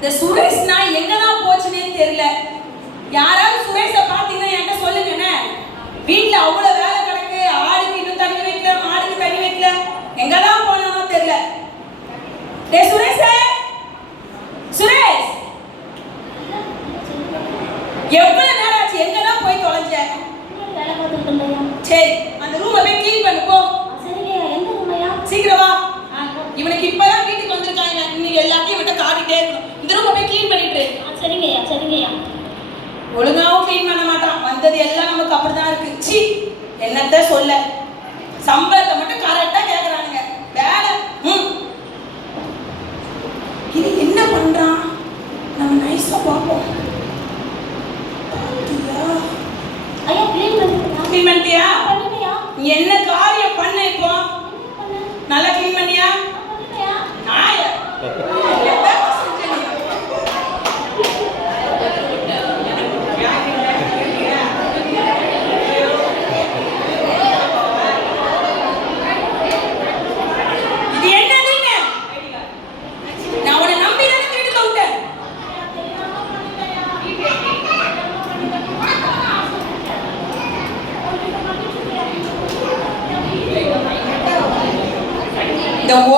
இந்த சுரேஷ் நான் எங்கதான் போச்சுன்னே தெரியல. யாராவது சுரேஷை பார்த்தீங்கன்னா என்கிட்ட சொல்லுங்கண்ணே. வீட்டுல அவ்வளவு வேலை கிடக்கு, ஆடுக்கு இன்னும் தண்ணி வைக்கல, மாடுக்கு தண்ணி வைக்கல, எங்கதான் போனானோ தெரியல. டே சுரேஷ், சுரேஷ் எவ்வளவு நேரம் ஆச்சு? எங்கதான் போய் தொலைஞ்ச? சரி, அந்த ரூமை போய் கிளீன் பண்ணு போ. சீக்கிரம் வா. இவனுக்கு இப்பதான் வீட்டுக்கு வந்திருக்காங்க, இன்னைக்கு எல்லாத்தையும் இவன்ட்ட காட்டிட்டே இருக்கணும். இந்த ரூமை போய் கிளீன் பண்ணிட்டு. சரிங்கய்யா சரிங்கய்யா. ஒழுங்காவும் கிளீன் பண்ண மாட்டான். வந்தது எல்லாம் நமக்கு அப்படிதான் இருக்கு. சி, என்னத்த சொல்ல. சம்பளத்தை மட்டும் கரெக்டா கேக்குறானுங்க. வேலை இது என்ன பண்றான்? நம்ம நைஸா பாப்போம். ஐயா கிளீன் பண்ணிட்டியா? நீ என்ன காரியம் பண்ண? இப்போ நல்லா கிளீன் பண்ணியா? நாய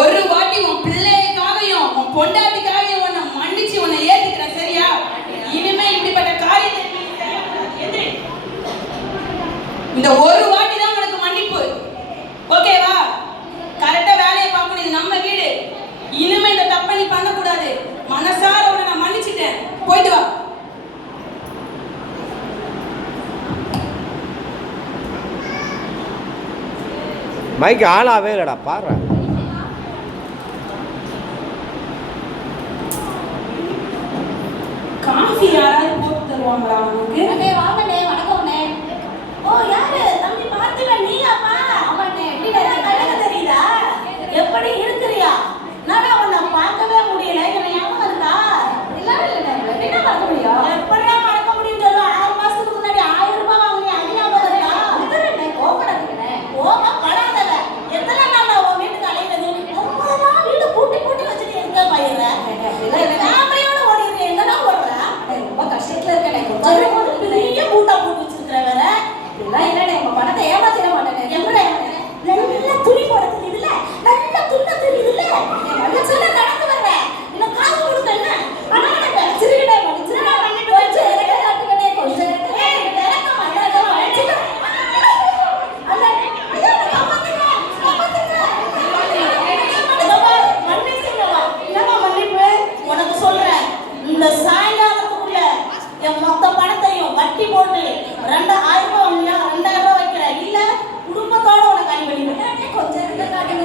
ஒரு வாட்டி உன் பிள்ளைக்காகவும் உன் பொண்டாட்டிக்காகவும் உன்னை மன்னிச்சு உன்னை ஏத்துக்கிறேன், சரியா? இனிமே இப்படிப்பட்ட காரியத்தை இந்த ஒரு வாட்டி தான் உனக்கு மன்னிப்பு, ஓகேவா? கரெக்டா வேலையை பார்க்கணும். இது நம்ம வீடு. இனிமே இந்த தப்பை நீ பண்ணக்கூடாது. மனசார உன்னை நான் மன்னிச்சுட்டேன். போயிட்டு வா. மைக்கு ஆளாவே இல்லடா, பாரு. காஃபி யாராவது போட்டு தருவாங்களா உங்களுக்கு? அண்ணே வாங்கண்ணே. வணக்கம்ண்ணே. ஓ யாரு? தம்பி பார்த்திபன் நீயாப்பா? ஆமாண்ணே. எப்படி கண்ணு தெரியுதா? எப்படி இருக்கிறியா? நான் உன்னை பார்க்கவே முடியல. என்ன ஞாபகம் இருக்கா? இல்ல என்ன பார்க்க முடியும்? எப்படியா மறக்க முடியும் சொல்லு. 6 மாசத்துக்கு முன்னாடி 1000 ரூபாய் வாங்கினே, அது ஞாபகம் இருக்கா? இதுன்னு கோபப்படாதீங்கண்ணே. கோபப்படாதவ எத்தனை நாள் உன் வீட்டுக்கு அலையிறது? ரொம்ப வீடு பூட்டி பூட்டி வச்சுட்டு எங்க பயிர ஃபேமிலியோட ஓடிடுறேன். எங்கன்னா ஓடுற? ரொம்ப கஷ்டத்துல இருக்கேன். பெரிய பூட்டா போட்டு வச்சிருக்கிற வேற இதெல்லாம் இல்லைண்ணே. உங்க பணத்தை ஏமாத்திட மாட்டேங்க. எங்கடா நல்ல துணி போட தெரியுதுல்ல, நல்ல துண்ண தெரியுதுல்ல, நல்ல சொல்ல நடந்து வர்றேன். இன்னும் காசு கொடுக்க என்ன பண்ண சிறுகிட்டே சிறுகா பண்ணிட்டு வச்சு காட்டுக்கணே கொஞ்சம் இறக்கம் மண்டலம் வச்சுட்டு அல்ல ஐயா காப்பாத்துங்க காப்பாத்துங்க. என்னமா மன்னிப்பு? உனக்கு சொல்றேன், இந்த சாயங்காலத்துக்குள்ள என் மொத்த பணத்தையும் வட்டி போட்டு 2000 ரூபாய் 2000 ரூபாய் வைக்கிறேன். இல்ல குடும்பத்தோட உனக்கு அனுப்பி கொஞ்சம் இருக்க காட்டுங்க.